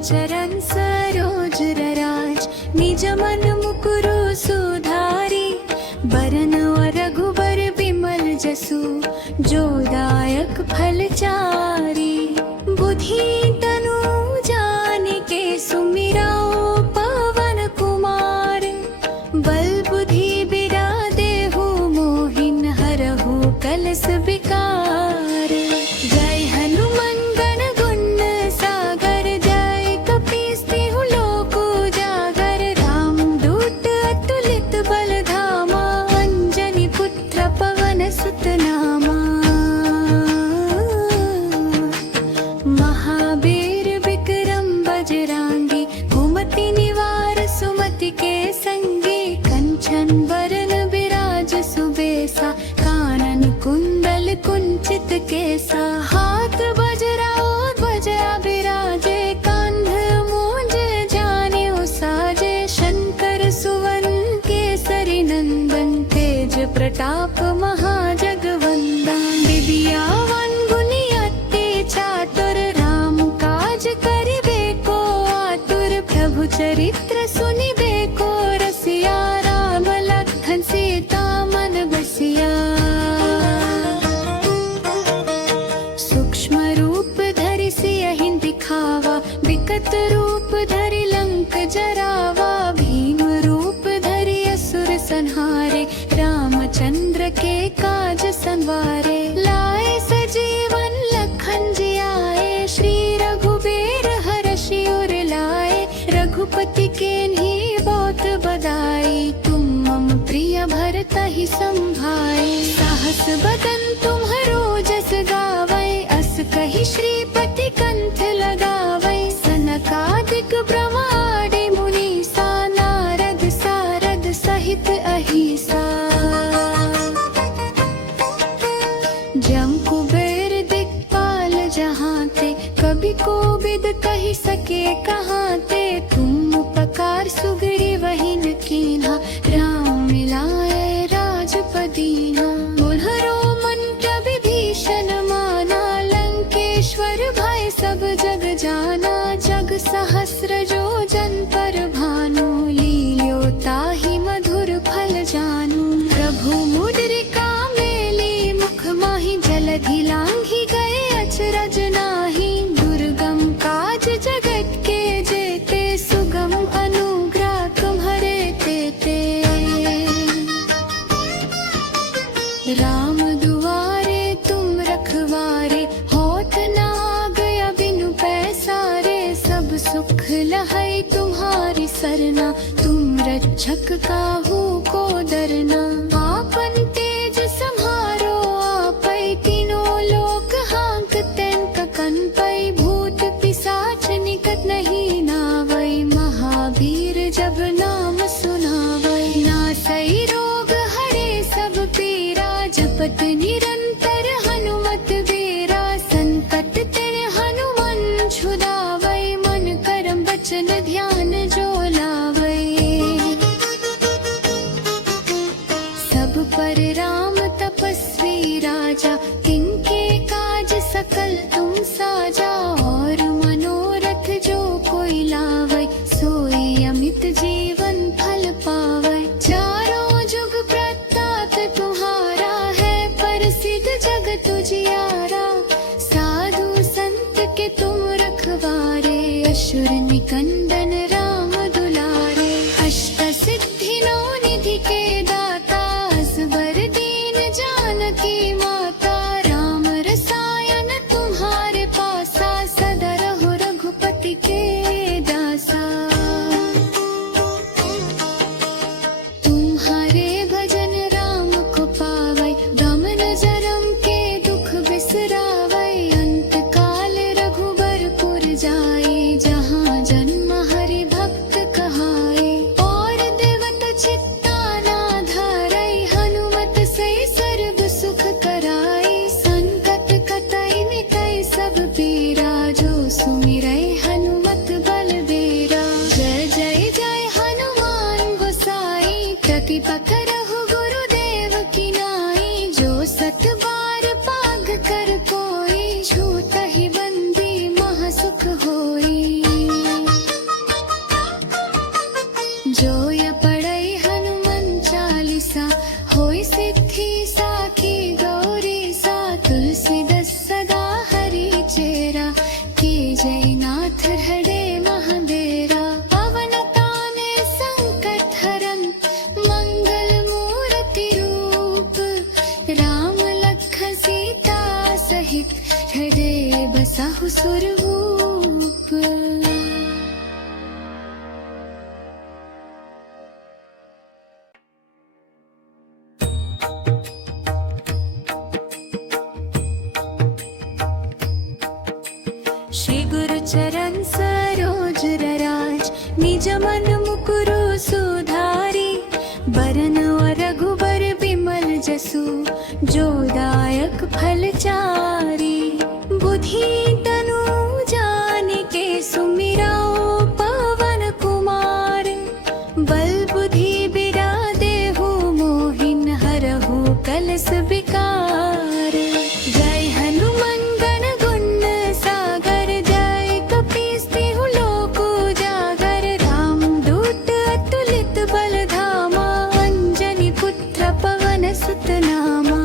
चरण सरोज रराज, निज मन मुकुरु सुधारी। बरन रघुबर बिमल जसु, जो दायक फल चारी। बुद्धि तनु जानिके सुमिराओ पवन कुमार। बल बुद्धि बिरा देहु मोहिन, हरहु कलस विकार। जय हनुमान गण गुण सागर, जय कपीस तिहु लोक उजागर। राम दूत अतुलित बल धामा, अंजनी पुत्र पवन सुत नामा। महावीर विक्रम बजरंगी, कुमति निवार सुमति के संगी। कंचन बरन विराज सुबेसा, कानन कुंडल कुंचित केसा। हाथ बजरा ध्वजा विराजे, कंध मूंज जानेऊ साजे। शंकर सुवन केसरी नंदन, तेज प्रताप महाजगवंदन। विद्यावान गुणी अति चातुर, राम काज करिबे को आतुर। प्रभु चरित्र सुनिबे को रसिया, राम लखन सीता मन बसिया। सूक्ष्म रूप धरि सियहि दिखावा, विकट रूप धरि लंक जरावा। भीम रूप धरि असुर संहारे, रामचंद्र के काज संवारे। लाए सजीवन लखन जियाए, श्री रघुबीर हरषि उर लाए। रघुपति केन्ही बहुत बड़ाई, तुम मम प्रिय भरतहि संभाई। साहस बदन तुम्हरो जस गावै, अस कहि श्रीपति कंठ लगावै। सनकादिक ब्रह्मादि मुनीसा, नारद सारद सहित अहिसा। जम कुबेर दिक्पाल जहाँ ते, कभी कोविद कहि सके कहाँ ते। तुम उपकार सुग्रीवहिन कीन्हा, राम मिलाए राजपदीना। तुल्हरो मन विभीषण माना, लंकेश्वर भय सब जग जाना। जग सहस्र जो जन पर भानु, लील्यो ताहि मधुर फल जानू। प्रभु मुद्रिका मेली, मुख माहि जलधि लांघि गए अचरज नाही। दुर्गम काज जगत के जेते, सुगम अनुग्रह तुम्हरे तेते। राम दुआरे तुम रखवारे, होत न आगया बिनु पैसारे। सब सुख लहै तुम्हारी सरना, तुम रक्षक काहू को डरना। आपन तेज सम्हारो आपै, तीनों लोक हांकते ककन पै। भूत पिशाच निकट नहीं नावै, महावीर जब नाम सुनावै। नासै रोग हरे सब पीरा, जपत निरंतर हनुमत बीरा। संकट ते हनुमान छुड़ावै, मन करम वचन ध्यान जो लावै। सब पर राम तपस्वी राजा, तिनके काज सकल तुम साजा। और मनोरथ जो कोई लावै, सोई अमित जीवन फल पावै। चारों जुग प्रताप तुम्हारा है, प्रसिद्ध जगत उजियारा। साधु संत के तुम रखवारे, असुर निकंदन राम दुलारे। अष्ट सिद्धि नौ निधि के दाता, असबर दीन जानकी माता। राम रसायन तुम्हारे पासा, सदा रहो रघुपति के दासा। तुम्हारे भजन राम को पावै, दमन जरम के दुख बिसरावै। अंत काल रघुबर पुर जाई, जहाँ जन्म सा होय सिद्धि साखी गौरी सा तुलसी दस सदा हरि चेरा की जयनाथ हृदय महादेरा पवन ताने संकट हरन मंगल मूर्ति रूप राम लखन सीता सहित हृदय बसाहु सुरभूप। श्री गुरु चरण सरोज रराज निज मन मुकुरु सुधारी बरन रघुबर बिमल जसु जो दायक फल चारी बुद्धि तनु जानिके सुमिराओ पवन कुमार बल बुद्धि बिरा देहु मोहिन हरहु कलस विकार जय हनुमान गण गुण सागर जय कपीस तिहु लोक उजागर राम दूत अतुलित बल धामा अंजनी पुत्र पवन सुत नामा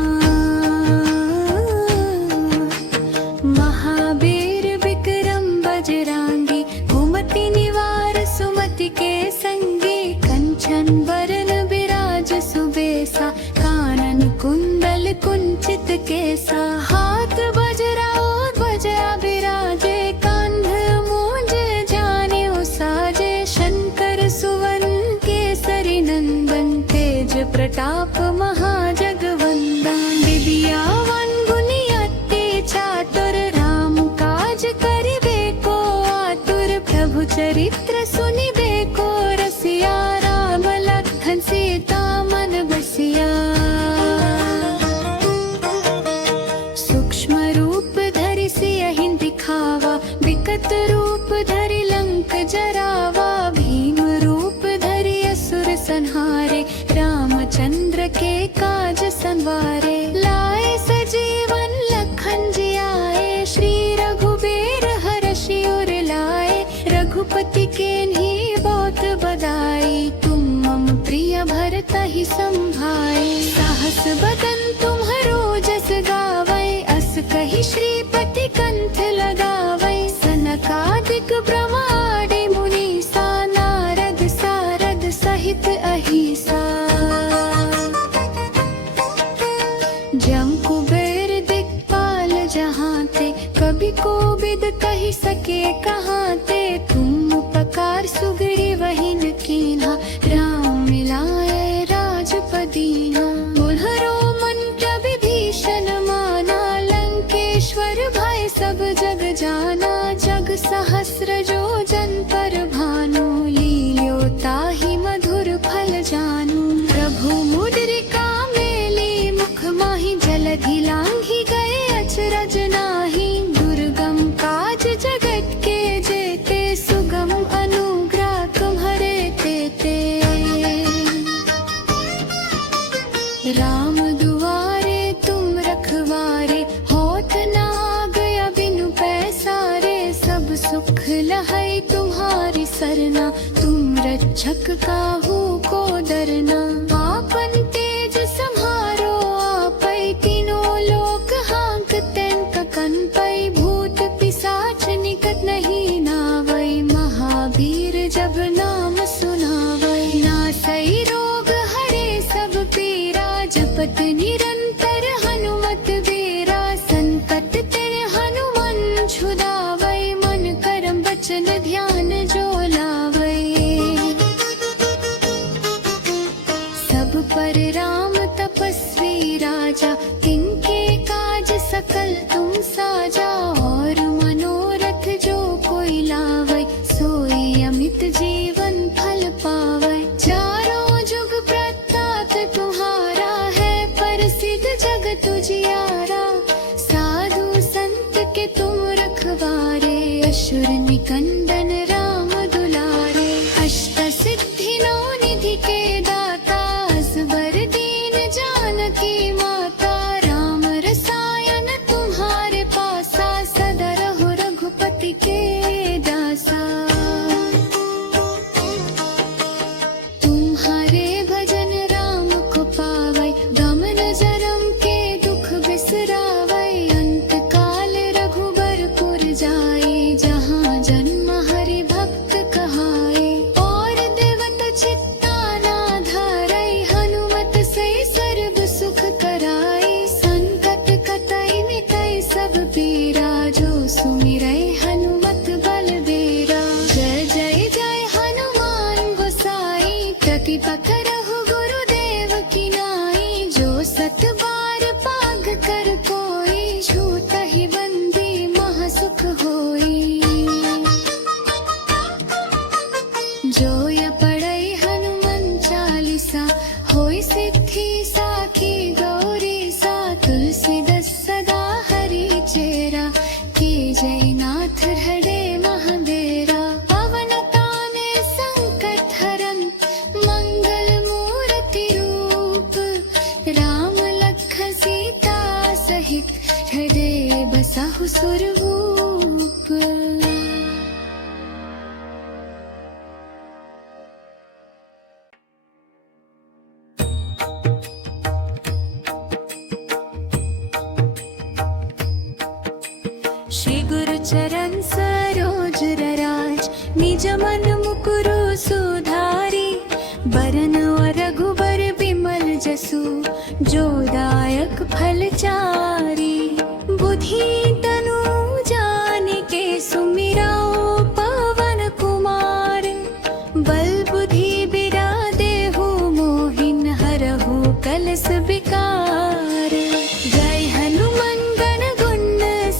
महावीर विक्रम बजरंगी कुमति निवार सुमति के संगी कंचन बरन विराज सुबेसा कानन कुंडल कुंचित केसा हाथ बजरा और बजा विराजे कंध मूंज जानियो साजे शंकर सुवन केसरी नंदन तेज प्रताप महाजगवंदन विद्यावान गुणी अति चातुर राम काज करिबे को आतुर प्रभु चरित्र सुनिबे को रसिया राम लखन सीता मन बसिया सूक्ष्म रूप धरि सियहि दिखावा विकट रूप धरि लंक जरावा भीम रूप धरि असुर संहारे रामचंद्र के काज संवारे लाए सजीवन लखन जियाए श्री रघुबीर हरषि उर लाए रघुपति के ही बहुत बधाई तुम मम प्रिय भरतहि संभाए साहस बदन तुम्हरो जस गावै अस कहि श्रीपति कंठ लगावै सनकादिक ब्रह्मादि मुनीसा नारद सारद सहित अहिसा जम कुबेर दिक्पाल जहाँ ते कभी कोविद कही सके कहाँ ते तुम उपकार सुग्री वहीन कीन्हा राम मिलाए राजपदीना मुल्हरो मन विभीषण माना लंकेश्वर भय सब जग जाना जग सहस्र जो जन पर भानु लील्यो ताहि मधुर फल जानू प्रभु मुद्रिका मेली मुख माहि जलधि लांघि गए अचरज नाही दुर्गम काज जगत के जेते सुगम अनुग्रह तुम्हारे तेते राम दुआरे तुम रखवारे होत न आगया बिनु पैसारे सब सुख लहै तुम्हारी सरना तुम रक्षक काहू को डरना आपन तेज सम्हारो आपै तीनों लोक हाँकते ककन पै भूत पिशाच निकट नहीं नावै महावीर जब नाम सुनावै नासै रोग हरे सब पीरा जपत निरंतर हनुमत बीरा संकट ते हनुमान छुड़ावै मन करम वचन ध्यान जो लावै सब पर राम तपस्वी राजा तिनके काज सकल तुम साजा और मनोरथ जो कोई लावै सोई अमित जीवन फल पावै चारों जुग प्रताप तुम्हारा है प्रसिद्ध जगत उजियारा साधु संत के तुम रखवारे असुर निकंदन राम दुलारे अष्ट सिद्धि नौ निधि के दाता असबर दीन जानकी माता राम रसायन तुम्हारे पासा सदा रहो रघुपति के दासा तुम्हारे भजन राम को रघुसुरभूप। श्री गुरु चरण सरोज रराज, निज मन मुकुरु सुधारी। बरन रघुबर बिमल जसु, जो दायक फल चारी। बुद्धि तनु जानिके सुमिरौ पवन कुमार। बल बुद्धि बिरा देहु मोहिन, हरहु कलस विकार। जय हनुमान गण गुण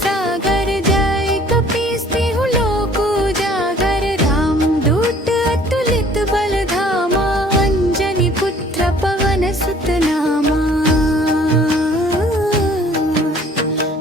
सागर, जय कपीस तिहु लोक उजागर। राम दूत अतुलित बल धामा, अंजनी पुत्र पवन सुत नामा।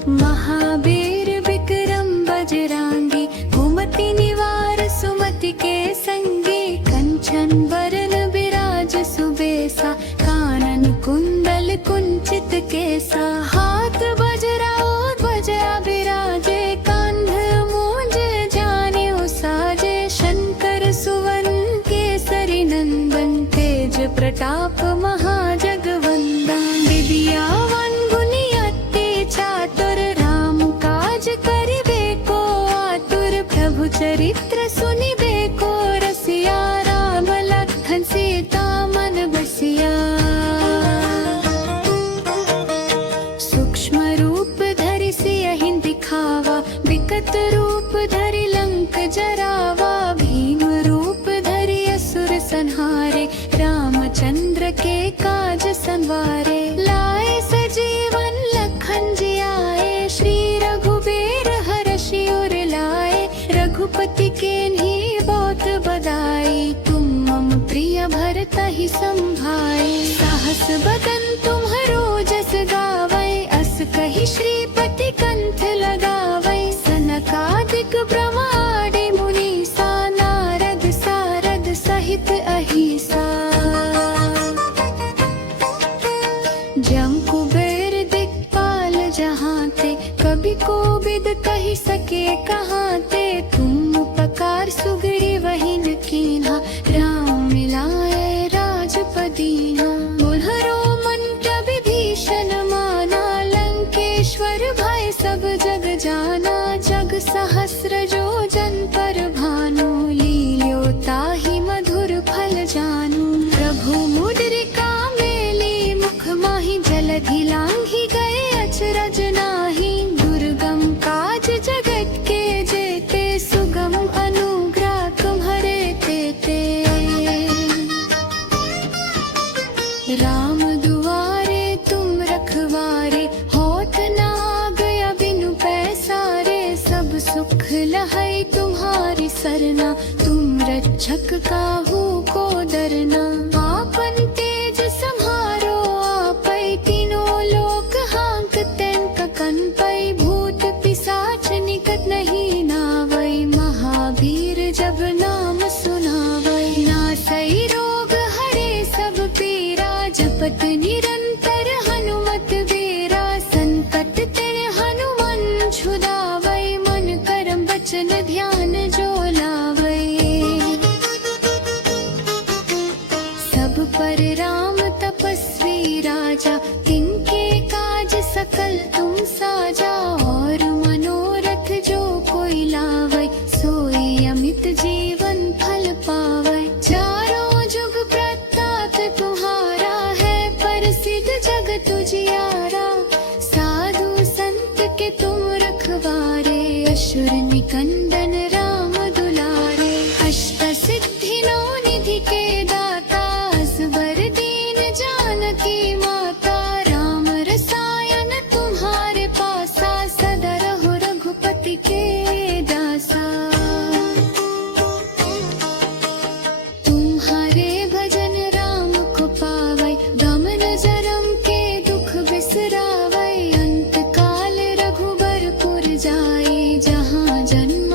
महावीर विक्रम बजरंगी, कुमति निवार सुमति के संगी। कंचन वरन विराज सुबेसा, कानन कुंडल कुंचित केसा। हाथ वज्रा ध्वजा विराजे, कांध मूंज जानेऊ साजे। शंकर सुवन केसरी नंदन, तेज प्रताप महाजगवंदन। विद्यावान गुणी अति चातुर, राम काज करिबे को आतुर। प्रभु चरित्र सुनिबे को रसिया, राम लखन सीता मन बसिया। सूक्ष्म रूप धरि सियहि दिखावा, विकट रूप धरि लंक जरावा। भीम रूप धरि असुर संहारे, रामचंद्र के काज संवारे। लाए सजीवन लखन जियाए, श्री रघुबीर हरषि उर लाए। रघुपति केन्ही बहुत बड़ाई, तुम मम प्रिय भरतहि संभाई। साहस बदन तुम्हरो जस गावै, अस कहि श्रीपति कंठ लगावै। सनकादिक ब्रह्मादि मुनीसा, नारद सारद सहित अहिसा। जम कुबेर दिक्पाल जहाँ ते, कभी कोविद कहि सके कहाँ ते। तुम उपकार सुग्रीव वही न कीन्हा, राम मिलाए राजपदीना। मुन्हरो मंत्र विभीषण माना, लंकेश्वर भय सब जग जाना। जग सहस्र जो जन पर भानु, लील्यो ताहि मधुर फल जानू। प्रभु मुद्रिका मेली मुख माहि, जलधि लांघि गए अचरज नाही। दुर्गम काज जगत के जेते, सुगम अनुग्रह तुम्हरे तेते। राम दुआरे तुम रखवारे, होत न आगया बिनु पैसारे। सब सुख लहै तुम्हारी सरना, तुम रक्षक काहू को डरना। आपन तेज सम्हारो आपै, तीनों लोक हाँकते ककनपै। भूत पिशाच निकट नहीं नावै, महावीर जब नाम सुनावै। नासै रोग हरे सब पीरा, जपत निरंतर हनुमत बीरा। संकट ते हनुमान छुड़ावै, मन करम वचन ध्यान जो लावै। सब पर राम तपस्वी राजा, तिनके काज सकल तुम साजा। और मनोरथ जो कोई लावै, सोई अमित जीवन फल पावै। चारों जुग प्रताप तुम्हारा है, प्रसिद्ध जगत उजियारा। साधु संत के तुम रखवारे, असुर निकंदन राम दुलारे। अष्ट सिद्धि नौ निधि के दाता, असबर दीन जानकी माता। राम रसायन तुम्हारे पासा, सदा रहो रघुपति के दासा। तुम्हारे भजन राम को पावै, दमन जरम के दुख बिसरावै। अंत काल रघुबर पुर जाई, जहाँ जन्म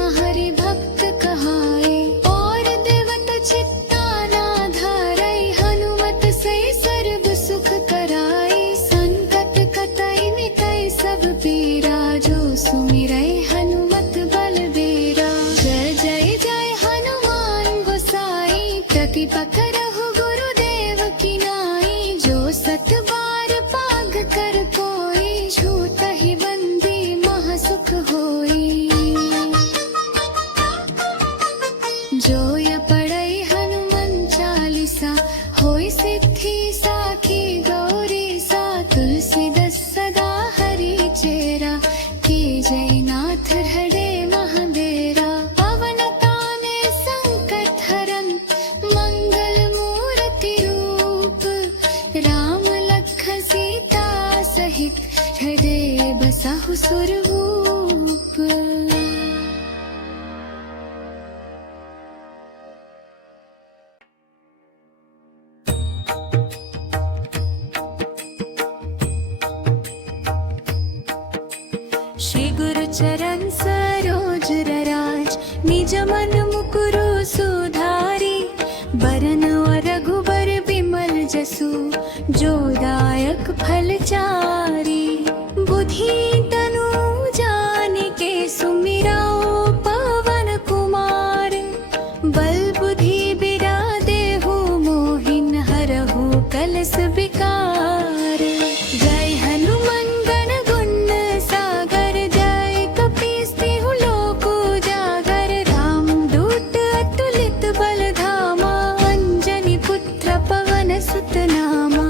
जाहु सुरभूप। श्री गुरु चरण सरोज रराज, निज मन मुकुरु सुधारी। बरन रघुबर बिमल जसु, जो दायक फल चारी। बुद्धि तनु जानिके सुमिराओ पवन कुमार। बल बुद्धि बिरा देहु मोहिन, हरहु कलस विकार। जय हनुमान गण गुण सागर, जय कपीस तिहु लोक उजागर। राम दूत अतुलित बल धामा, अंजनी पुत्र पवन सुत नामा।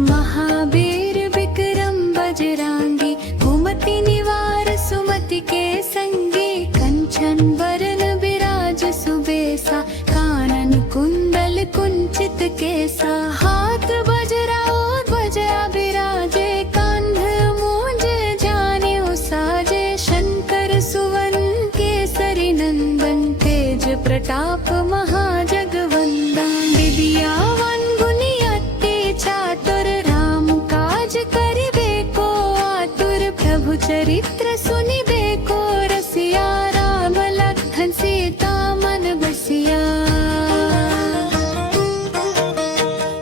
महावीर विक्रम बजरंगी, कुमति निवार सुमति के संगी। कंचन बरन विराज सुबेसा, कानन कुंडल कुंचित केसा। हाथ बजरा ध्वजा विराजे, कांध मूंज जानेऊ साजे। शंकर सुवन केसरी नंदन, तेज प्रताप महाजगवंदन। विद्यावान गुणी अति चातुर, राम काज करिबे को आतुर। प्रभु चरित्र सुनिबे को रसिया, राम लखन सीता मन बसिया।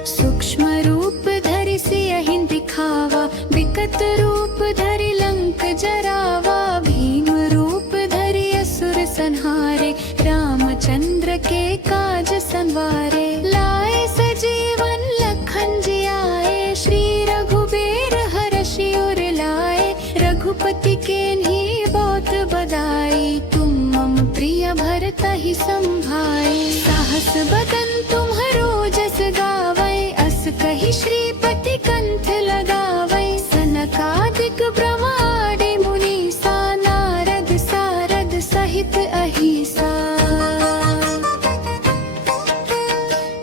सूक्ष्म रूप धरि सियहि दिखावा, विकट रूप धरि लंक जरावा। भीम रूप धरि असुर संहारे, रामचंद्र के काज संवारे। लाए सजीवन लखन जियाए, श्री रघुबीर हरषि उर लाए। रघुपति केन्ही बहुत बड़ाई, तुम मम प्रिय भरतहि संभाई। साहस बदन तुम्हरो जस गावै, अस कहि श्रीपति कंठ लगावै। सनकादिक ब्रह्मादि मुनीसा, नारद सारद सहित अहिसा।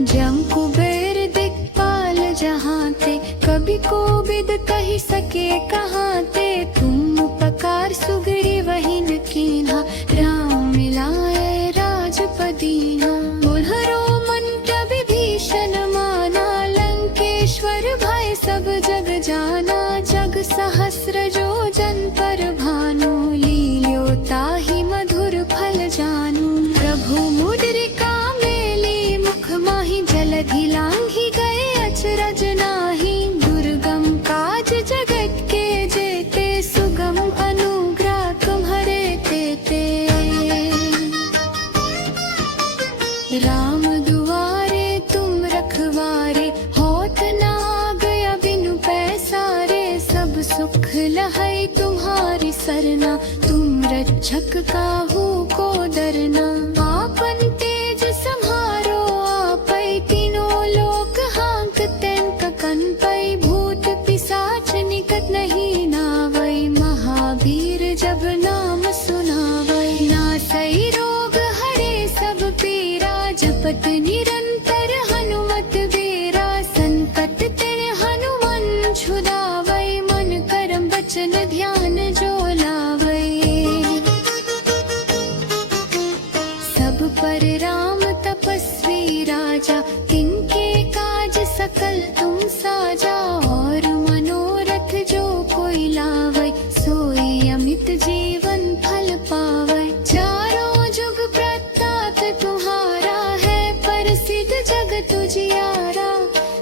जम कुबेर दिक्पाल जहाँ ते, कभी कोविद कहि सके कहाँ ते। तुम उपकार सुग्रीवहिन कीन्हा, राम मिलाए राजपदीना। उन्हरो मंत्र विभीषण माना, लंकेश्वर भय सब जग जाना। जग सहस्र जो जन पर भानु, लील्यो ताहि मधुर फल जानू। प्रभु मुद्रिका मेली, मुख माहि जलधि लांघि गए अचरज नाही। दुर्गम काज जगत के जेते, सुगम अनुग्रह तुम्हरे तेते। राम दुआरे तुम रखवारे, होत न आगया बिनु पैसारे। सब सुख लहै तुम्हारी सरना, तुम रक्षक काहू को डरना। आपन तेज सम्हारो आपै, तीनों लोक हांकते कनपै। भूत पिशाच निकट नहीं नावै, महावीर जब नाम सुनावै। नासै रोग हरे सब पीरा, जपत निरंतर हनुमत बीरा। संकट ते हनुमान छुड़ावै, मन कर्म वचन ध्यान जो लावै। सब पर राम तपस्वी राजा, तिनके काज सकल तुम साजा। और मनोरथ जो कोई लावै, सोई अमित जीवन फल पावै। चारों जुग प्रताप तुम्हारा है, प्रसिद्ध जगत उजियारा।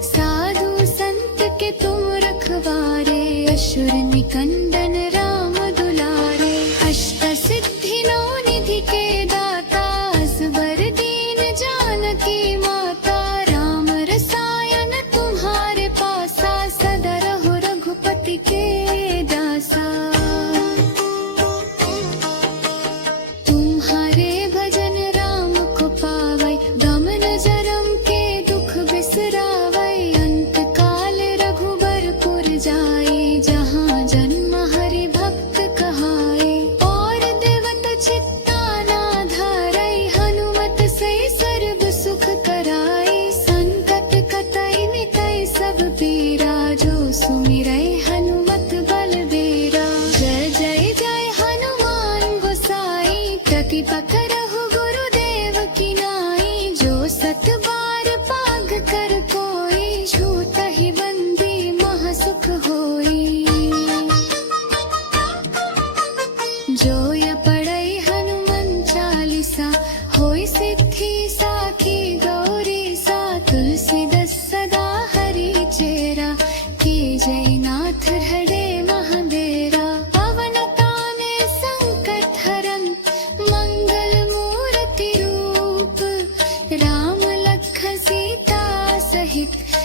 साधु संत के तुम रखवारे, असुर निकंदन राम दुलारे। अष्ट सिद्धि नौ निधि के दाता, असबर दीन जानकी माता। राम रसायन तुम्हारे पासा, सदा रहो रघुपति के दासा। तुम्हारे भजन राम को पावै, दमन जरम के दुख बिसरावै। अंत काल रघुबर पुर जाई, जहाँ जन्म हरि भक्त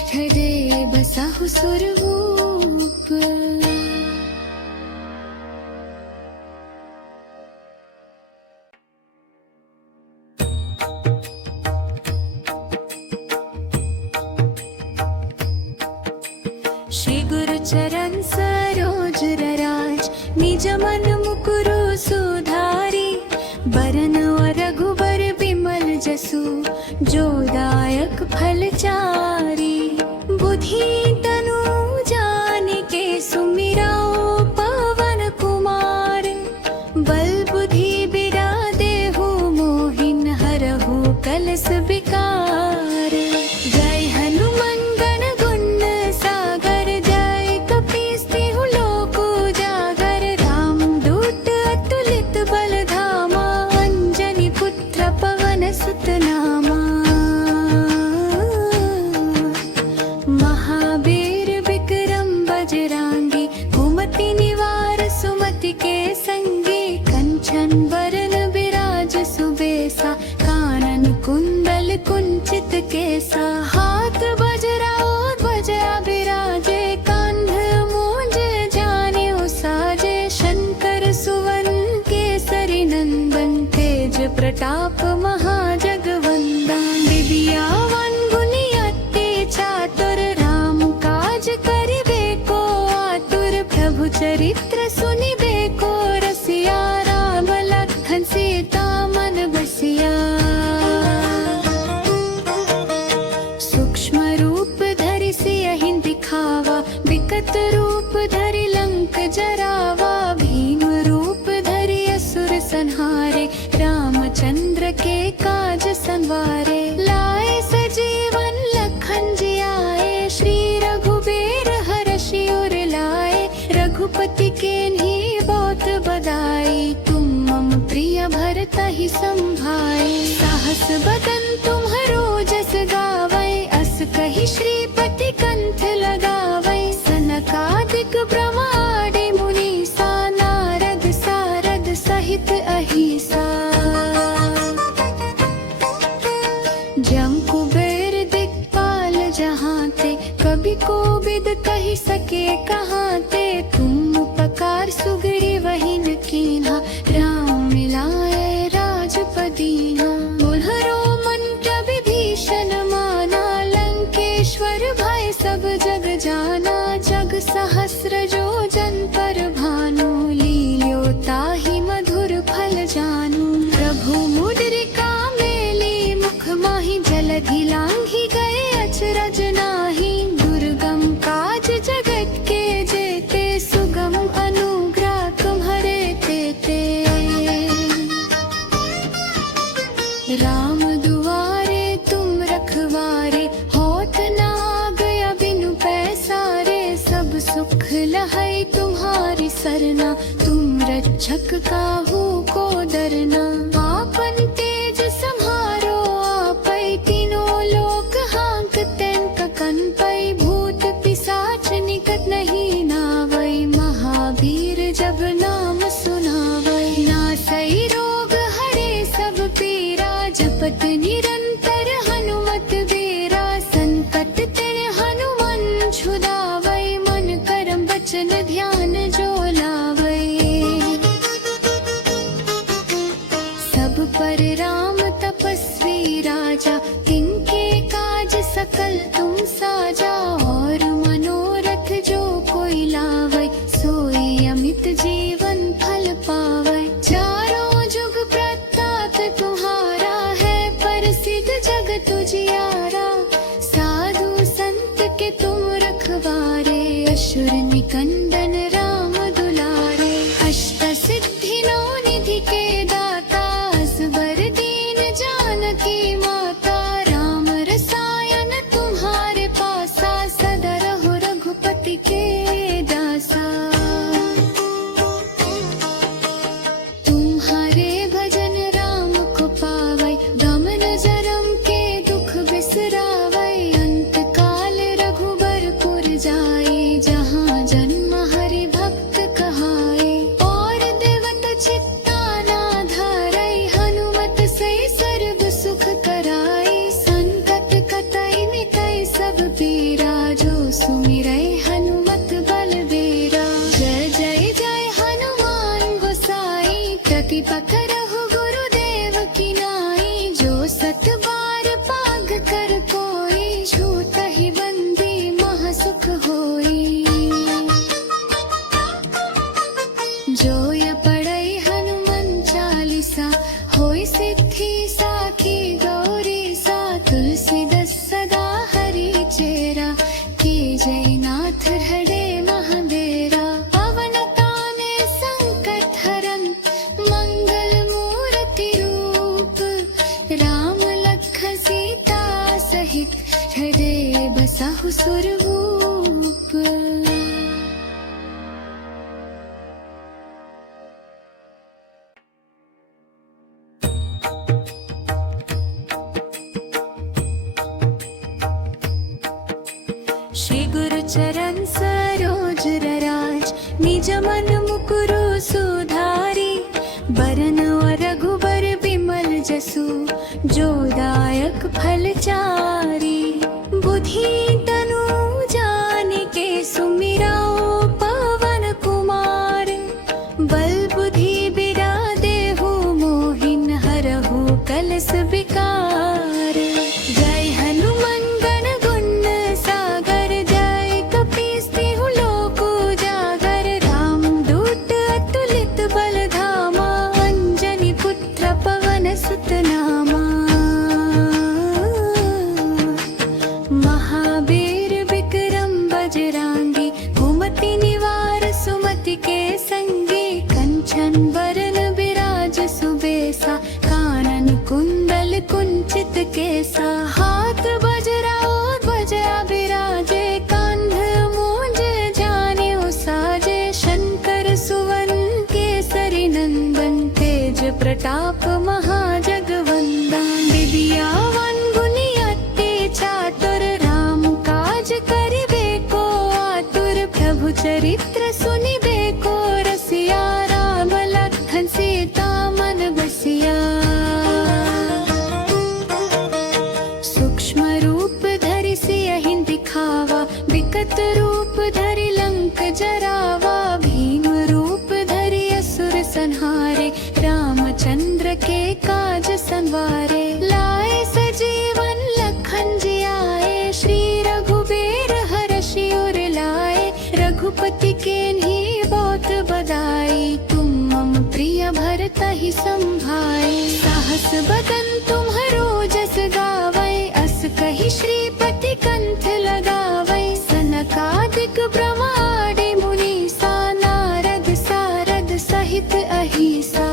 ठरे बसाहु सुरभूप। श्री गुरु चरण सरोज रराज, निज मन मुकुरु सुधारी। बरन रघुबर बिमल जसु, जो दायक फल चारी। बुद्धि तनु जानिके सुमिराओ पवन कुमार। बल बुद्धि बिरा देहु मोहिन, हरहु कलस विकार। जय हनुमान गण गुण सागर, जय कपीस तिहु लोक उजागर। राम दूत अतुलित बल धामा, अंजनी पुत्र पवन सुत नामा। महावीर विक्रम बजरंगी, कुमति निवार सुमति के संगी। कंचन बरन विराज सुबेसा, कानन कुंडल कुंचित केसा। हाथ बजरा और बजा बिराजे, कांध मूंज जानेऊ साजे। शंकर सुवन केसरी नंदन, तेज प्रताप महाजगवंदन। विद्यावान गुणी अति चातुर, राम काज करिबे को आतुर। प्रभु चरित्र सुनिबे को रसिया, राम लखन सीता मन बसिया। सूक्ष्म रूप धरि सियहि दिखावा, विकट रूप धरि लंक जरावा। भीम रूप धरि असुर संहारे, रामचंद्र के काज संवारे। लाए सजीवन लखन जियाए, श्री रघुबीर हरषि उर लाए। रघुपति केन्ही बहुत बड़ाई, तुम मम प्रिय भरतहि संभाई। साहस बदन तुम्हरो जस गावै, अस कहि श्रीपति कंठ लगावै। सनकादिक ब्रह्मादि मुनीसा, नारद सारद सहित अहिसा। जम कुबेर दिक्पाल जहांते, कभी कोविद कहि सके कहाते। तुम उपकार सुग्रीवहि कीन्हा, राम मिलाए राजपदीना। तुल्हरो मन विभीषण माना, लंकेश्वर भय सब जग जाना। जग सहस्र जो जन पर भानु, लील्यो ताहि मधुर फल जानू। प्रभु मुद्रिका मेली मुख माहि, जलधि लांघि गए अचरज नाही। दुर्गम काज जगत के जेते, सुगम अनुग्रह तुम्हरे तेते। राम दुआरे तुम रखवारे, होत न आगया बिनु पैसारे। सब सुख लहै तुम्हारी सरना, तुम रक्षक काहू को डरना। आपन तेज सम्हारो आपै, तीनों लोक हांकते ककन पै। भूत पिशाच निकट नहीं नावै, महावीर जब नाम सुनावै। नासै रोग हरे सब पीरा, जपत निरंतर हनुमत बीरा। संकट ते हनुमान छुड़ावै, मन करम वचन ध्यान जो लावै। सब पर राम तपस्वी राजा, तिनके काज सकल तुम साजा। और मनोरथ जो कोई लावै, सोई अमित जीवन फल पावै। चारों जुग प्रताप तुम्हारा है, प्रसिद्ध जगत उजियारा। साधु संत के तुम रखवारे, असुर निकंदन राम दुलारे। अष्ट सिद्धि नौ निधि के दाता, असबर दीन जानकी माता। राम रसायन तुम्हारे पासा, सदा रहो रघुपति के दासा। तुम्हारे भजन राम को पावै, दमन जरम के दुख बिसरावै। अंत काल रघुबर पुर जाई, जहाँ जन्म साहु स्वरूप। श्री गुरु चरण सरोज रराज, निज मन मुकुरु सुधारी। बरन रघुबर बिमल जसु, जो दायक फल चारी। बुद्धि तनु जानिके सुमिराओ पवन कुमार। बल बुद्धि बिरा देहु मोहिन, हरहु कलस विकार। जय हनुमान गण गुण सागर, जय कपीस तिहु लोक उजागर। राम दूत अतुलित बल धामा, अंजनी पुत्र पवन सुत नामा। महावीर विक्रम बजरंगी, कुमति निवार सुमति के संगी। कंचन बरन बिराज सुबेसा, कानन कुंडल कुंचित केसा। हाथ बजरा और बजा बिराजे, कांध मूंज जानेऊ साजे। शंकर सुवन केसरी नंदन, तेज प्रताप महाजगवंदन। विद्यावान गुणी अति चातुर, राम काज करिबे को आतुर। प्रभु चरित्र सुनिबे को रसिया, राम लखन सीता मन बसिया। सूक्ष्म रूप धरि सियहि दिखावा, विकट रूप धरि लंक जरावा। भीम रूप धरि असुर संहारे, रामचंद्र के काज संवारे। लाए सजीवन लखन जियाए, श्री रघुबीर हरषि उर लाए। रघुपति केन्ही बहुत बड़ाई, तुम मम प्रिय भरतहि संभाई। साहस बदन तुम्हरो जस गावै, अस कहि श्रीपति कंठ लगावै। सनकादिक ब्रह्मादि मुनीसा, नारद सारद सहित अहिसा।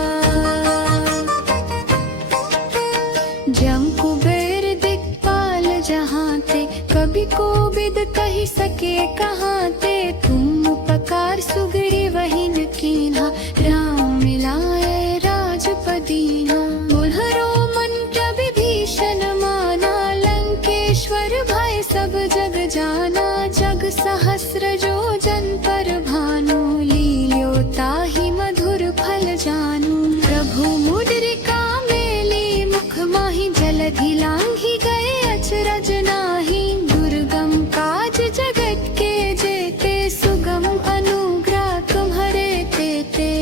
जम कुबेर दिक्पाल जहाँ ते, कभी कोविद कहि सके कहाँ ते। तुम उपकार सुग्रीव वही न कीन्हा, राम मिलाए राजपदीना। मुन्हरो मंत्र विभीषण माना, लंकेश्वर भय सब जग जाना। जग सहस्र जो जन पर भानु, लील्यो ताहि मधुर फल जानू। प्रभु मुद्रिका मेली मुख माहि, जलधि लांघि गए अचरज नाही। दुर्गम काज जगत के जेते, सुगम अनुग्रह तुम्हरे तेते।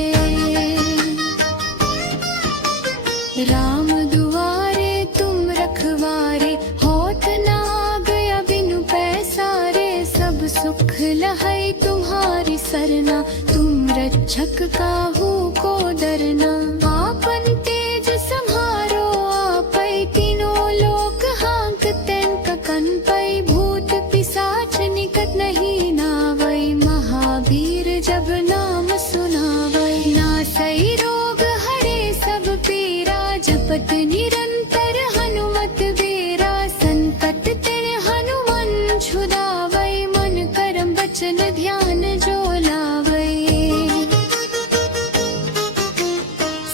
राम दुआरे तुम रखवारे, होत न आगया बिनु पैसारे। सब सुख लहै तुम्हारी सरना, तुम रक्षक काहू को डरना। आपन तेज सम्हारो आपै, तीनों लोक हाँकते ककनपै। भूत पिशाच निकट नहीं नावै, महावीर जब नाम सुनावै। नासै रोग हरे सब पीरा, जपत निरंतर हनुमत बीरा। संकट ते हनुमान छुड़ावै, मन करम वचन ध्यान जो लावै।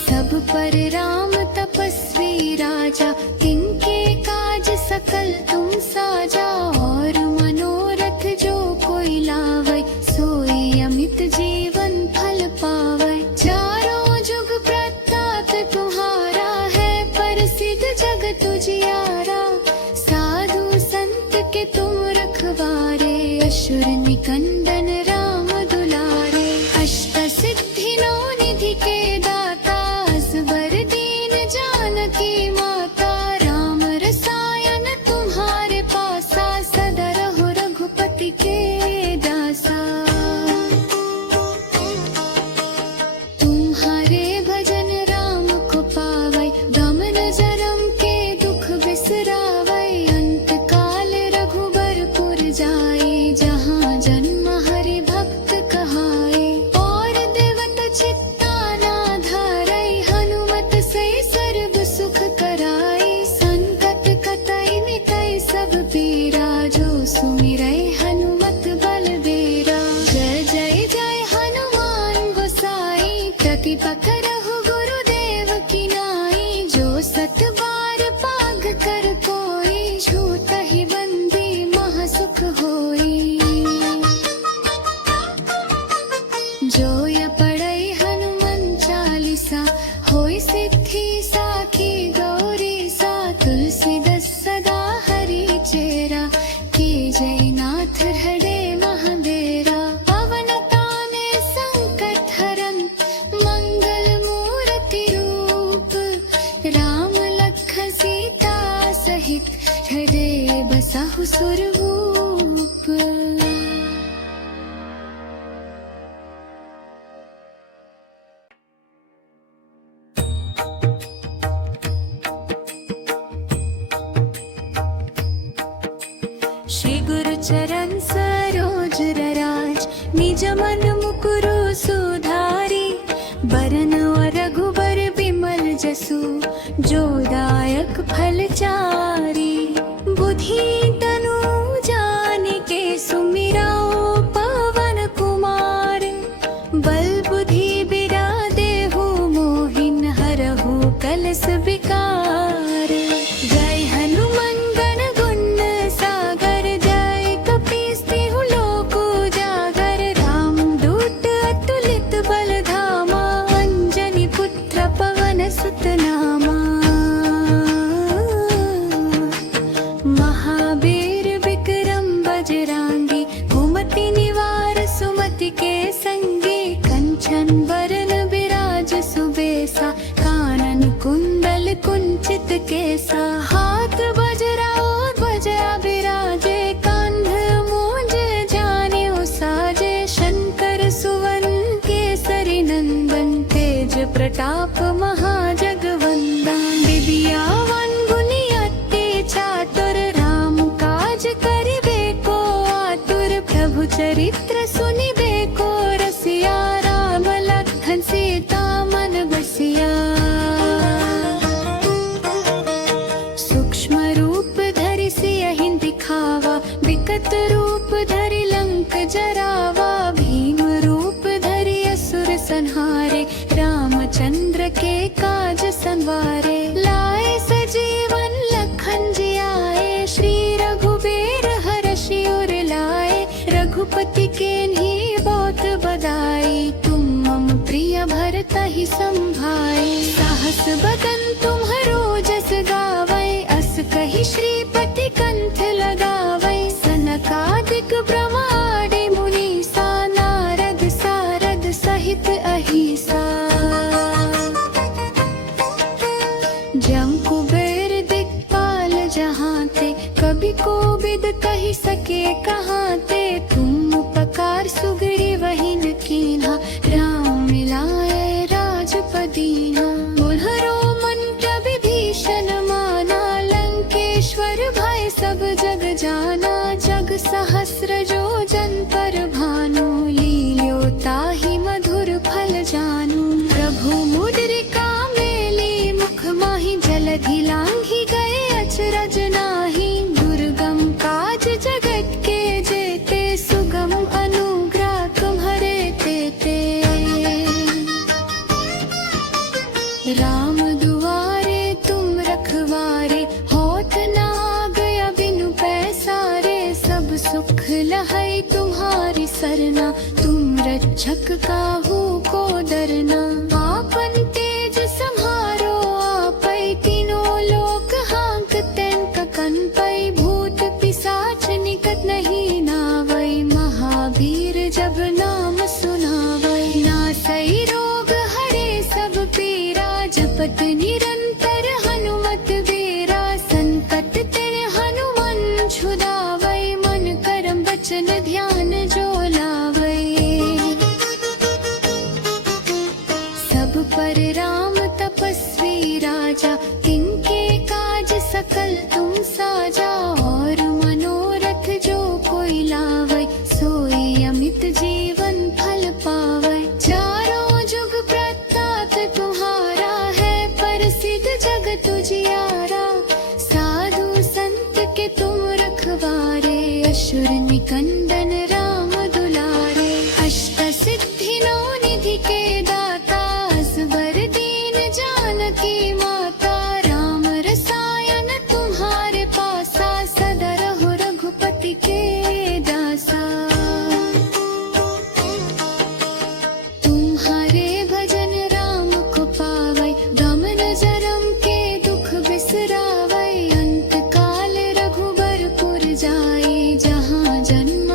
सब पर राम तपस्वी राजा, तिनके काज सकल तुम साजा। और मनोरथ जो कोई लावै, सोई अमित जीवन फल पावै। चारों जुग प्रताप तुम्हारा है, प्रसिद्ध जगत उजियारा। साधु संत के तुम रखवारे, असुर निकंदन राम दुलारे। अष्ट सिद्धि नौ निधि के दाता, असबर दीन जानकी माता। राम रसायन तुम्हारे पासा, सदा रहो रघुपति के दासा। तुम्हारे भजन राम को पावै, दमन जरम के दुख बिसरावै। अंत काल रघुबरपुर जाई, जहाँ जन्म हरि भक्त कहाई। और देवत चित्ताना धारै, हनुमत से सर्व सुख कराई। संकट कटै मिटै सब पीरा, जो सुन नाथ हरे महादेरा पवन ताने संकट हरन मंगल मूर्ति रूप राम लखन सीता सहित हृदय बसाहु सुरभूप। श्री गुरु चरण सरोज रराज निज मन मुकुरु सुधारी बरन रघुबर बिमल जसु जो दायक फल चारी। बुद्धि तनु जानिके सुमिराओ पवन कुमार बल बुद्धि बिरा देहु मोहिन हरहु कलस विकार। जय हनुमान गण गुण सागर जय कपीस तिहु लोक उजागर राम दूत अतुलित बल धामा अंजनी पुत्र पवन सुत नामा। महावीर विक्रम बजरंगी कुमति निवार सुमति के संगी कंचन बरन विराज सुबेसा कानन कुंडल कुंचित केसा। हाथ बजरा और बजा विराजे कांध मूंज जाने साजे शंकर सुवन केसरी नंदन तेज प्रताप महाजगवंदन। विद्यावान गुणी अति चातुर राम काज करिबे को आतुर प्रभु चरित्र सुनिबे को रसिया राम लखन सीता मन बसिया। सूक्ष्म रूप धरि सियहि दिखावा विकट रूप धरि लंक जरावा भीम रूप धरि असुर संहारे रामचंद्र के काज संवारे। लाए सजीवन लखन जियाए श्री रघुबीर हरषि उर लाए रघुपति के ही बहुत बधाई तुम मम प्रिय भरतहि संभाई। साहस बदन तुम्हरो जस गावै अस कहि श्रीपति कंठ लगावै। सनकादिक ब्रह्मादि मुनीसा नारद सारद सहित अहिसा। जम कुबेर दिक्पाल जहाँ ते कभी कोविद कहि सके कहाँ ते। तुम उपकार सुग्रीव वही न कीन्हा राम मिलाए राजपदीना। मुल्हरो मन विभीषण माना लंकेश्वर भय सब जग जाना। जग सहस्र जो जन पर भानु लील्यो ताहि मधुर फल जानू। प्रभु मुद्रिका मेली मुख माहि जलधि लांघि गए अचरज नाही। दुर्गम काज जगत के जेते सुगम अनुग्रह तुम्हरे तेते। राम दुआरे तुम रखवारे होत न आगया बिनु पैसारे। सब सुख लहै तुम्हारी सरना तुम रक्षक काहू को डरना। आपन तेज सम्हारो आपै तीनों लोक हांकते ककन पै। भूत पिशाच निकट नहीं नावै महावीर जब नाम सुनावै। नासै रोग हरे सब पीरा जपत निरंतर हनुमत बीरा। संकट ते हनुमान छुड़ावै मन करम वचन ध्यान जो लावै। सब पर राम तपस्वी राजा तिनके काज सकल तुम साजा। और मनोरथ जो कोई लावै सोई अमित जीवन फल पावै। चारों जुग प्रताप तुम्हारा है प्रसिद्ध जगत उजियारा। साधु संत के तुम रखवारे असुर निकंदन राम दुलारे। अष्ट सिद्धि नौ निधि के दाता असबर दीन जानकी माता। राम रसायन तुम्हारे पासा सदा रहो रघुपति के दासा। तुम्हारे भजन राम को पावै दमन जरम के दुख बिसरावै। अंत काल रघुबर पुर जाई जहाँ जन्म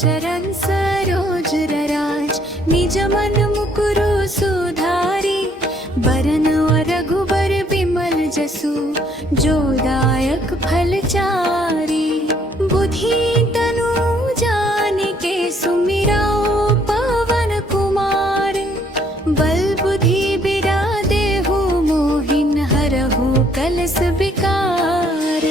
चरण सरोज रराज निज मन मुकुरु सुधारी बरन रघुबर बिमल जसु जो दायक फल चारी बुद्धि तनु जानिके सुमिराओ पवन कुमार बल बुद्धि बिरा देहु मोहिन हरहु कलस विकार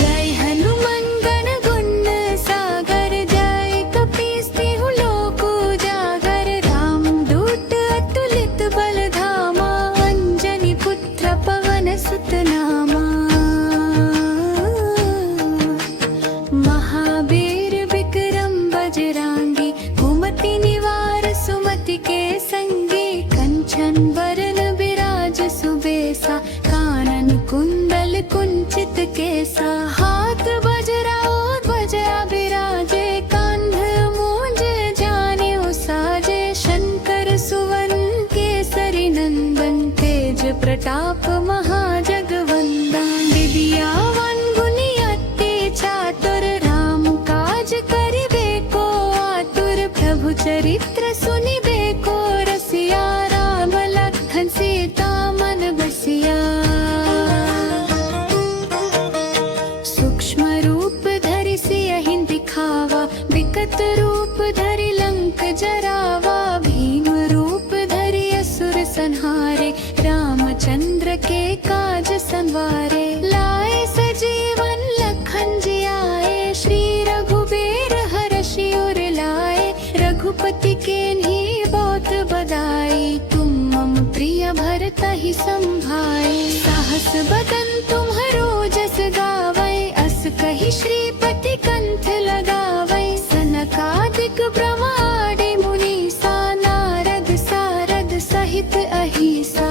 जय हनुमान गण गुण सागर जय कपीस तिहु लोक उजागर राम दूत अतुलित बल धामा अंजनी पुत्र पवन सुत नामा महावीर विक्रम बजरंगी कुमति निवार सुमति के संगी कंचन वरन विराज सुबेसा कानन कुंडल कुंचित केसा हाथ बजरा और बजा विराजे कंध मूंज जाने साजे शंकर सुवन केसरी नंदन तेज प्रताप महाजगवंदन विद्यावान गुणी अति चातुर राम काज करिबे को आतुर प्रभु चरित्र सुनिबे को रसिया राम लखन सीता मन बसिया सूक्ष्म रूप धरि सियहि दिखावा विकट रूप धरि लंक जरावा भीम रूप धरि असुर संहारे रामचंद्र के काज संवारे लाए सजीवन लखन जियाए श्री रघुबीर हरषि उर लाए रघुपति के ही बहुत बधाई तुम मम प्रिय भरतहि संभाई साहस बदन तुम्हरो जस गावै अस कहि श्रीपति कंठ लगावै सनकादिक ब्रह्मादि मुनीसा नारद सारद सहित अहिसा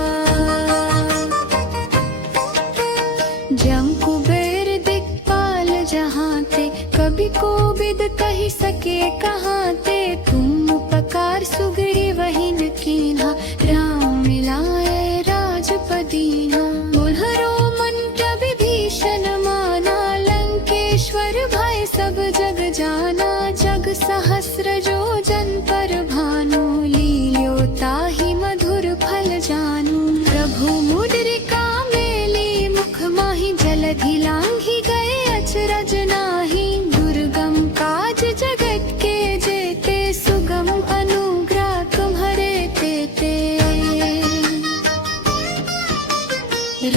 जम कुबेर दिक्पाल जहाँ ते कभी कोविद कही सके कहाँ ते तुम उपकार सुग्री वही न कीन्हा राम मिलाए राजपदीना दुल्हरो मन विभीषण माना लंकेश्वर भय सब जग जाना जग सहस्र जो जन पर भानु लील्यो ताहि मधुर फल जानू प्रभु मुद्रिका मेली मुख माहि जलधि लांघि गए अचरज नाही दुर्गम काज जगत के जेते सुगम अनुग्रह तुम्हारे तेते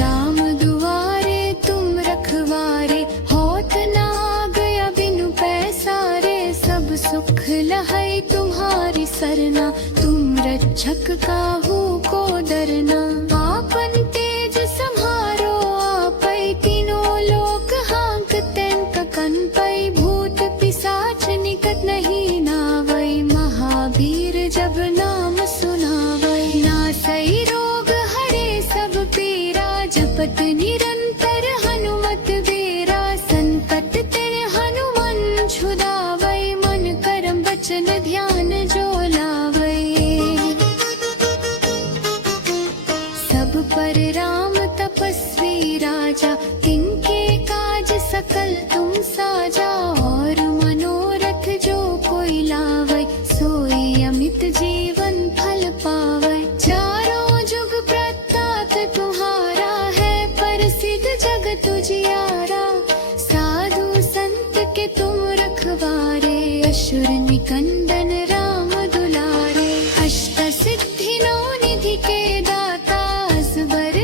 राम दुआरे तुम रखवारे होत न आगया बिनु पैसारे सब सुख लहै तुम्हारी सरना तुम रक्षक काहू को डरना आपन तेज सम्हारो आपै तीनों लोक हाँकते ककन पै भूत पिशाच निकट नहीं नावै महावीर जब नाम सुनावै नासै रोग हरे सब पीरा जपत निरंतर हनुमत वीरा संकट ते हनुमान छुड़ावै मन करम वचन ध्यान जो लावै सब पर राम तपस्वी राजा तिनके काज सकल तुम साजा और मनोरथ जो कोई लावै सोई अमित जीवन फल पावै चारों जुग प्रताप तुम्हारा है प्रसिद्ध जगत उजियारा साधु संत के तुम रखवारे असुर निकंदन राम दुलारे अष्ट सिद्धि नौ निधि के दाता असबर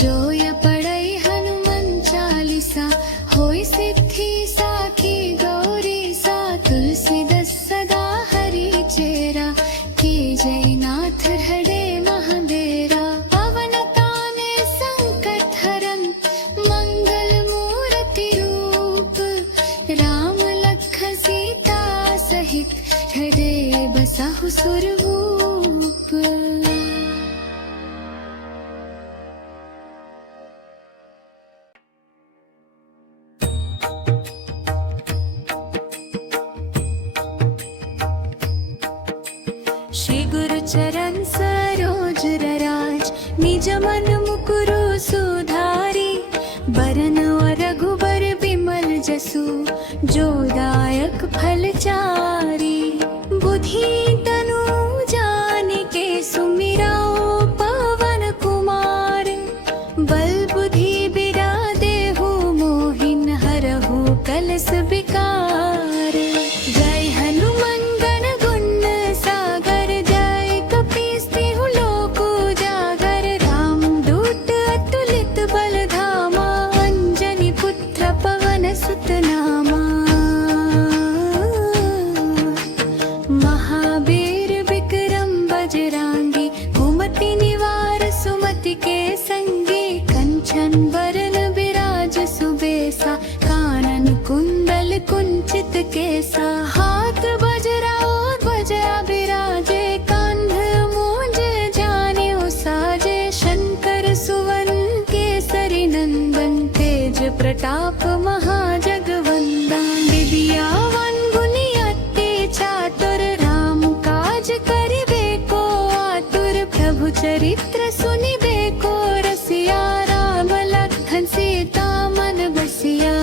जो य पढ़ई हनुमान चालीसा होय सिद्धि साखी गौरी सा तुलसीदास सदा हरि चेरा के जयनाथ हरे महादेरा पवन ताने संकट हरन मंगल मूर्ति रूप राम लखन सीता सहित हृदय बसहु सुरभूप। श्री गुरु चरण सरोज रराज निज मन मुकुरु सुधारी बरन रघुबर बिमल जसु जो दायक फल चारी बुद्धि तनु जानिके सुमिराओ पवन कुमार बल बुद्धि बिरा देहु मोहिन हरहु कलस विकार जय हनुमान गण गुण सागर जय कपीस तिहु लोक उजागर राम दूत अतुलित बल धामा अंजनी पुत्र पवन सुत नामा महावीर विक्रम बजरंगी कुमति निवार सुमति के संगी कंचन वरन विराज सुबेसा कानन कुंडल कुंचित केसा हाथ बजरा और बजा विराजे कांध मूंज जाने साजे शंकर सुवन केसरी नंदन तेज प्रताप महाजगवंदन विद्यावान गुणी अति चातुर राम काज करिबे को आतुर प्रभु चरित्र सुनिबे को रसिया राम लखन सीता मन बसिया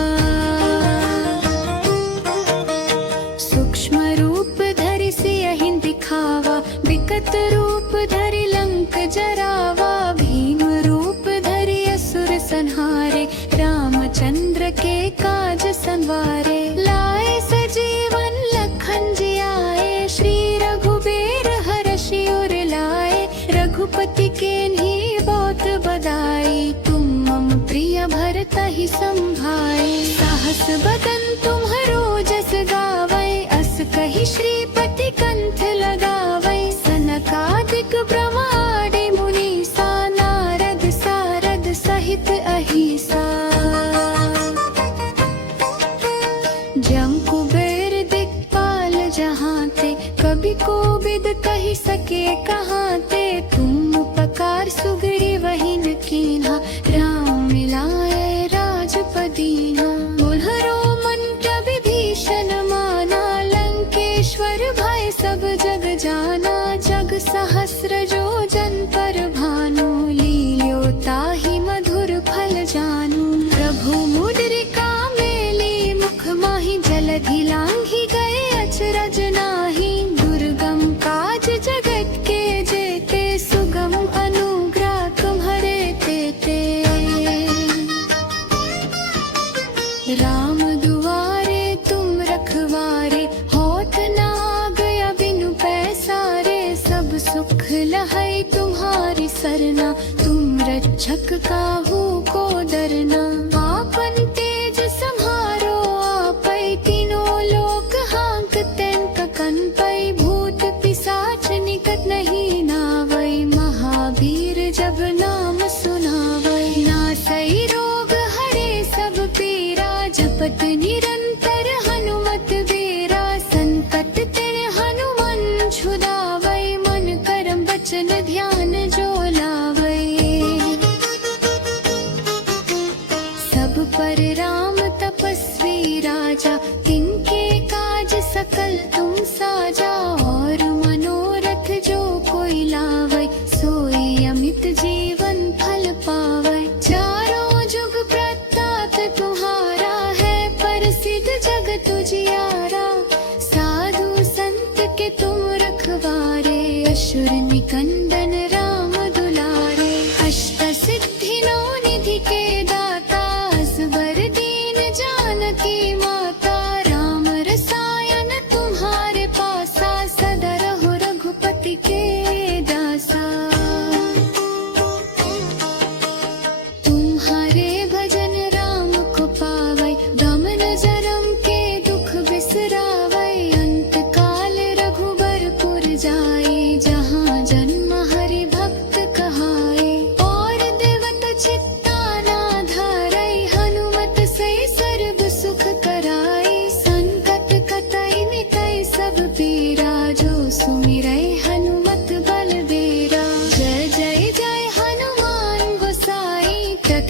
सूक्ष्म रूप धरि सियहि दिखावा विकट रूप धरि लंक जरावा भीम रूप धरि असुर संहारे रामचंद्र के काज संवारे लाए सजीवन लखन जियाए श्री रघुबीर हरषि उर लाए रघुपति के नी बहुत बधाई तुम मम प्रिय भरतहि संभाई साहस बदन तुम्हरो जस गावै अस कहि श्रीपति कंठ लगावै सनकादिक ब्रह्मादि मुनीसा नारद सारद सहित अहिसा जम कुबेर दिक्पाल जहाँ ते कभी कोविद कही सके कहाँ ते तुम उपकार सुग्री वही न कीन्हा राम मिलाए राजपदीना मुन्हरो मंत्र विभीषण माना लंकेश्वर भय सब जग जाना जग सहस्र जो जन पर भानु लील्यो ताहि मधुर फल जानू प्रभु मुद्रिका मेली मुख माहि जलधि लांघि गए अचरज नाही दुर्गम काज जगत के जेते सुगम अनुग्रह तुम्हारे तेते राम दुआरे तुम रखवारे होत न गया बिनु पैसारे सब सुख लहै तुम्हारी सरना तुम रक्षक काहू को डरना आपन तेज सम्हारो आपै तीनों लोक हाँकते ककन पै भूत पिशाच निकट नहीं नावै महावीर जब नाम सुनावै नासै रोग हरे सब पीरा जपत निरंतर हनुमत वीरा संकट ते हनुमान छुड़ावै मन करम वचन ध्यान जो लावै सब पर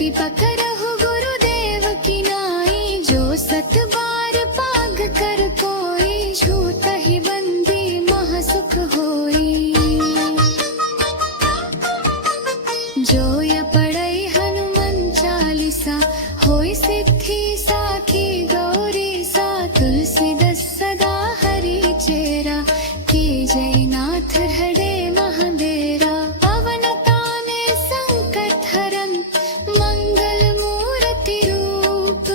प्रति पकड़हु गुरुदेव की नाई। जो सत बार पाग कर कोई, छूट ही बंदी महासुख होई। जो य पढ़ई हनुमान चालीसा, होई सिद्धि साखी गौरी सा। तुलसीदास सदा हरि चेरा, की जयनाथ हृदय महादेरा। पवन ताने संकट हरन, मंगल मूर्ति रूप।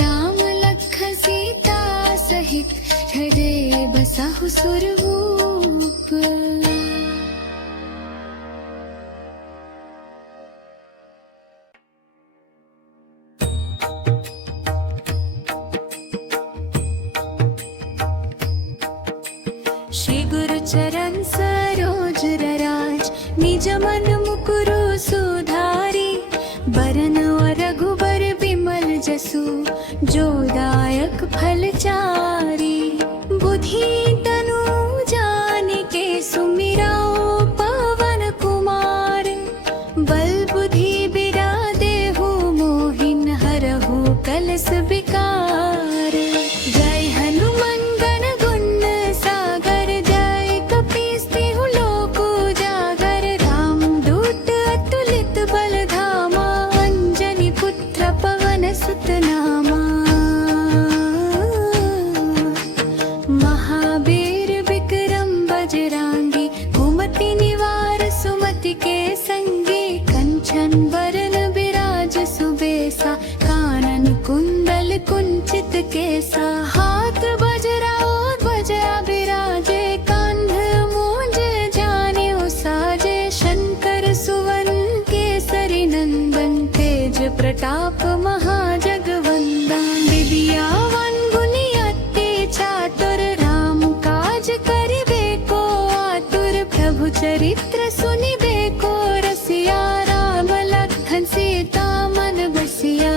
राम लखन सीता सहित, हृदय बसहु सुरभूप। श्री गुरु चरण सरोज रराज, निज मन मुकुरु सुधारी। बरन रघुबर बिमल जसु, जो दायक फल चारी। बुद्धि तनु जानिके सुमिराओ पवन कुमार। बल बुद्धि बिरा देहु मोहिन, हरहु कलस विकार। जय हनुमान गण गुण सागर, जय कपीस तिहु लोक उजागर। राम दूत अतुलित बल धामा, अंजनी पुत्र पवन सुत नामा। महावीर विक्रम बजरंगी, कुमति निवार सुमति के संगी। कंचन बरन विराज सुबेसा, कानन कुंडल कुंचित केसा। हाथ बजरा ध्वजा विराजे, कांध मूंज जानेऊ साजे। शंकर सुवन केसरी नंदन, तेज प्रताप महाजगवंदन। विद्यावान गुणी अति चातुर, राम काज करिबे को आतुर। प्रभु चरित्र सुनिबे को रसिया, राम लखन सीता मन बसिया।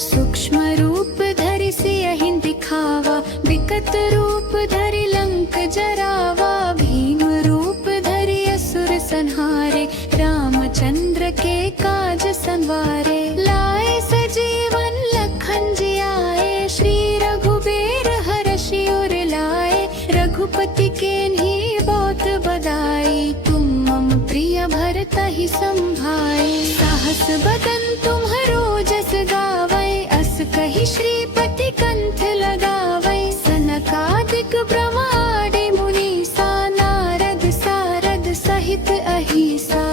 सूक्ष्म रूप धरि सियहि दिखावा, विकट रूप धरि लंक जरावा। भीम रूप धरि असुर संहारे, रामचंद्र के काज संवारे। लाए सजीवन लखन जियाए, श्री रघुबीर हरषि उर लाए। रघुपति केन्ही बहुत बदाई, तुम मम प्रिय भरतहि संभाई। साहस बदन तुम्हरो जस गावै, अस कहि श्रीपति कंठ लगावै। सनकादिक ब्रह्मादि मुनीसा, नारद सारद सहित अहिसा।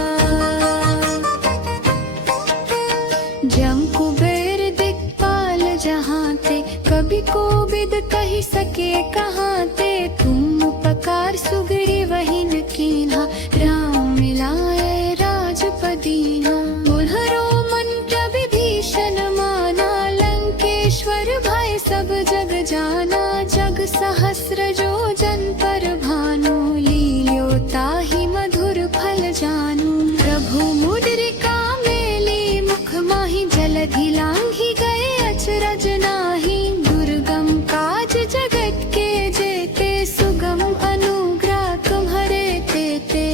जम कुबेर दिक्पाल जहांते, कभी कोविद कहि सके कहाते। तुम उपकार सुग्रीव वहिन कीन्हा, राम मिलाए राजपदीना। उन्हरो मंत्र विभीषण माना, लंकेश्वर भय सब जग जाना। जग सहस्र जो जन पर भानु, लील्यो ताहि मधुर फल जानू। प्रभु मुद्रिका मेली, मुख माहि जलधि लांघि गए अचरज नाही। दुर्गम काज जगत के जेते, सुगम अनुग्रह तुम्हरे तेते।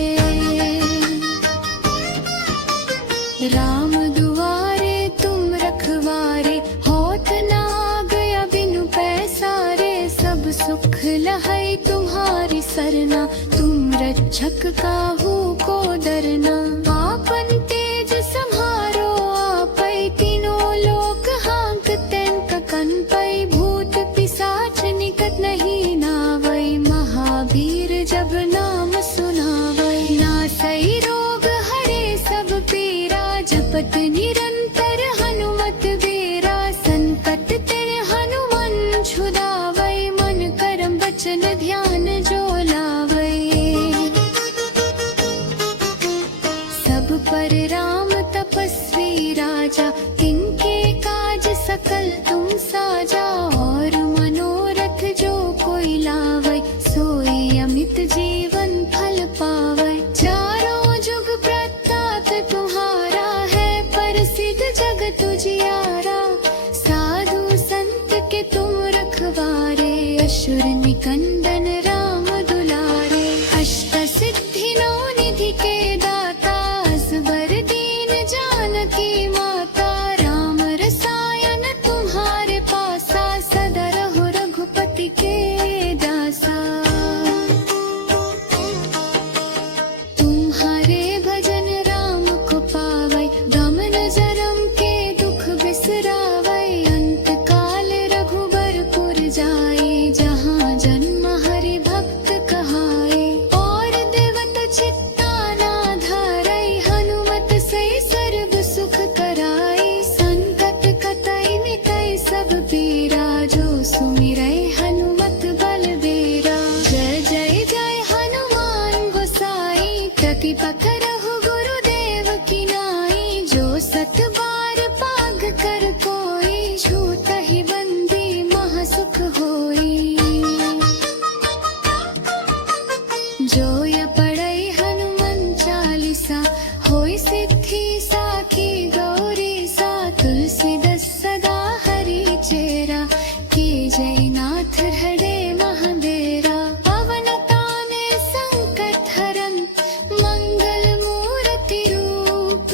राम दुआरे तुम रखवारे, होत न आगया बिनु पैसारे। सब सुख लहै तुम्हारी सरना, तुम रक्षक काहू को डरना। आपन तेज सम्हारो आपै, तीनों लोक हांकते ककन पै। भूत पिशाच निकट नहीं नावै, महावीर जब नाम सुनावै। नासै रोग हरे सब पीरा, जपत निरंतर हनुमत बीरा। संकट ते हनुमान छुड़ावै, मन करम वचन ध्यान जो लावै। कृपा करहु गुरुदेव की नाई, जो सत बार पाग कर कोई, छूटहि बंदी महासुख होई। जो य पढ़ई हनुमान चालीसा, होई सिद्धि साखी गौरी सा। तुलसीदास सदा हरि चेरा, की जयनाथ हृदय महाडेरा। पवन ताने संकट हरन, मंगल मूर्ति रूप।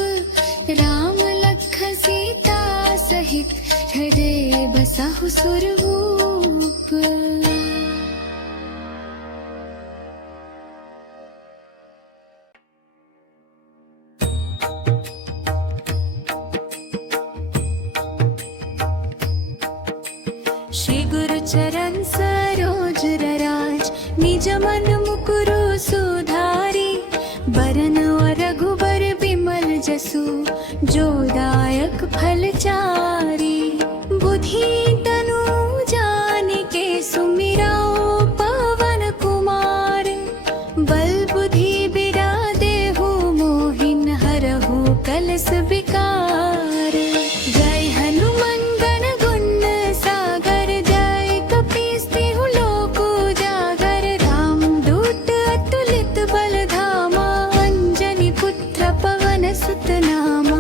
राम लखन सीता सहित, हृदय बसहु सुरभूप। श्री गुरु चरण सरोज रराज, निज मन मुकुरु सुधारी। बरन रघुबर बिमल जसु, जो दायक फल चारी। बुद्धि तनु जानिके सुमिराओ पवन कुमार। बल बुद्धि बिरा देहु मोहिन, हरहु कलस विकार। जय हनुमान गण गुण सागर, जय कपीस तिहु लोक उजागर। राम दूत अतुलित बल धामा, अंजनी पुत्र पवन सुत नामा।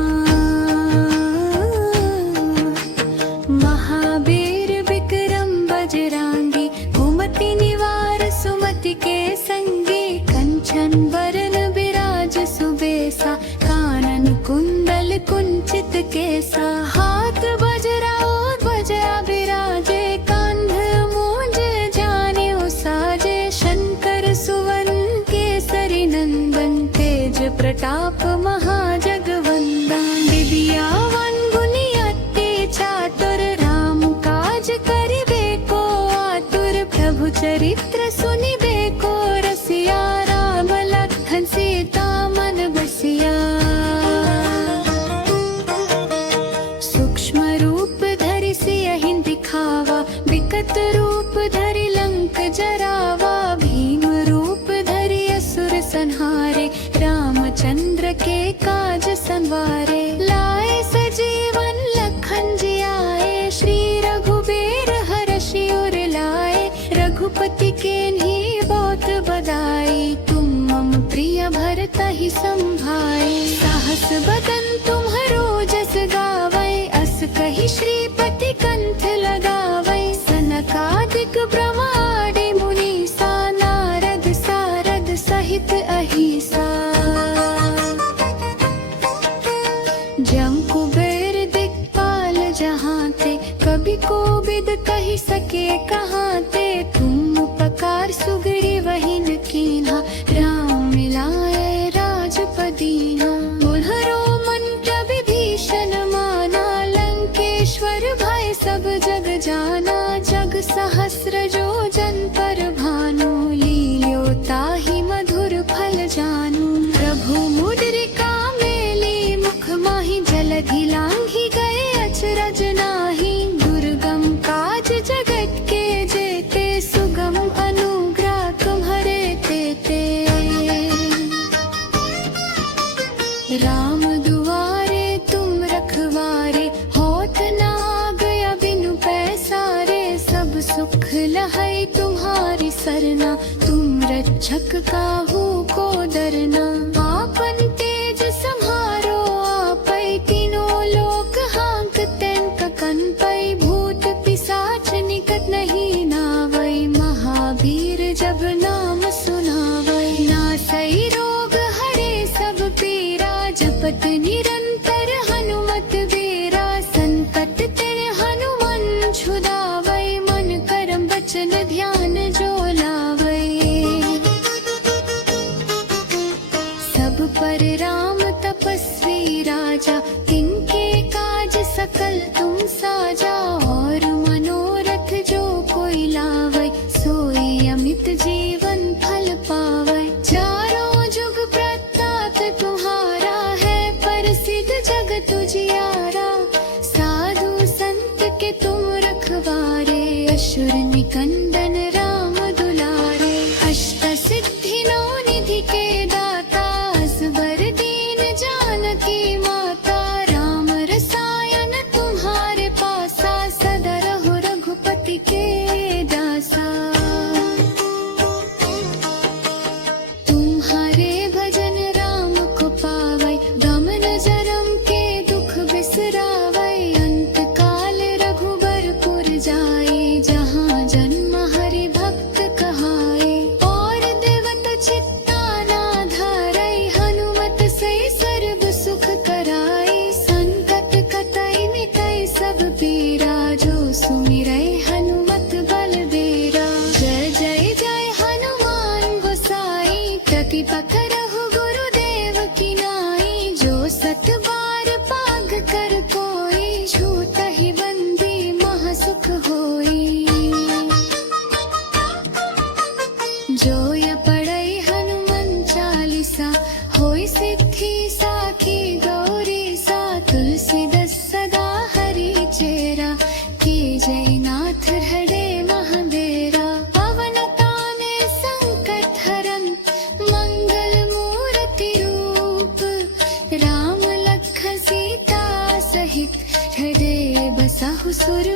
महावीर विक्रम बजरंगी, कुमति निवार सुमति के संगी। कंचन बरन विराज सुबेसा, कानन कुंडल कुंचित केसा। हाथ बजरा ध्वजा विराजे, कांध मूंज जानेऊ साजे। शंकर सुवन केसरी नंदन, तेज प्रताप महाजगवंदन। विद्यावान गुणी अति चातुर, राम काज करिबे को आतुर। प्रभु चरित्र सुनिबे को रसिया, राम लखन सीता मन बसिया। सूक्ष्म रूप धरि सियहि दिखावा, विकट रूप धरि लंक जरावा। भीम रूप धरि असुर संहारे, रामचंद्र के काज संवारे। लाए सजीवन लखन जियाए, श्री रघुबीर हरषि उर लाए। रघुपति केन्ही बहुत बड़ाई, तुम मम प्रिय भरतहि संभाई। साहस बदन तुम्हरो जस गावै, अस कहि श्रीपति कंठ लगावै। सनकादिक ब्रह्मादि मुनीसा, नारद सारद सहित अहिसा। जम कुबेर दिक्पाल जहांते, कभी कोविद कहि सके कहाते। तुम उपकार सुग्रीव वहिन कीन्हा, राम मिलाए राजपदीना। उन्हरो मन विभीषण माना, लंकेश्वर भय सब जग जाना। जग सहस्र जो जन पर भानु, लील्यो ताहि मधुर फल जानू। प्रभु मुद्रिका मेली मुख माहि, जलधि लांघि गए अचरज नाही। दुर्गम काज जगत के जेते, सुगम अनुग्रह तुम्हरे तेते। राम दुआरे तुम रखवारे, होत न आगया बिनु पैसारे। सब सुख लहै तुम्हारी सरना, तुम रक्षक काहू को डरना। आपन तेज सम्हारो आपै, तीनों लोक हाँकते ककन पै। भूत पिशाच निकट नहीं नावै, महावीर जब नाम सुनावै। नासै रोग हरे सब पीरा, जपत निरंतर हनुमत वीरा। संकट ते हनुमान छुड़ावै, मन करम वचन ध्यान जो लावै। सब पर राम तपस्वी राजा, तिनके काज सकल तुम साजा। और मनोरथ जो कोई लावै, सोई अमित जीवन फल पावै। चारों जुग प्रताप तुम्हारा है, प्रसिद्ध जगत उजियारा। साधु संत के तुम रखवारे, असुर निकंदन राम दुलारे। अष्ट सिद्धि नौ निधि के दाता, होई सिद्धि साखी गौरी सा तुलसी दस सदा हरि चेरा की जयनाथ हरे महादेरा पवन ताने संकट हरन मंगल मूर्ति रूप राम लखन सीता सहित हृदय बसहु सुर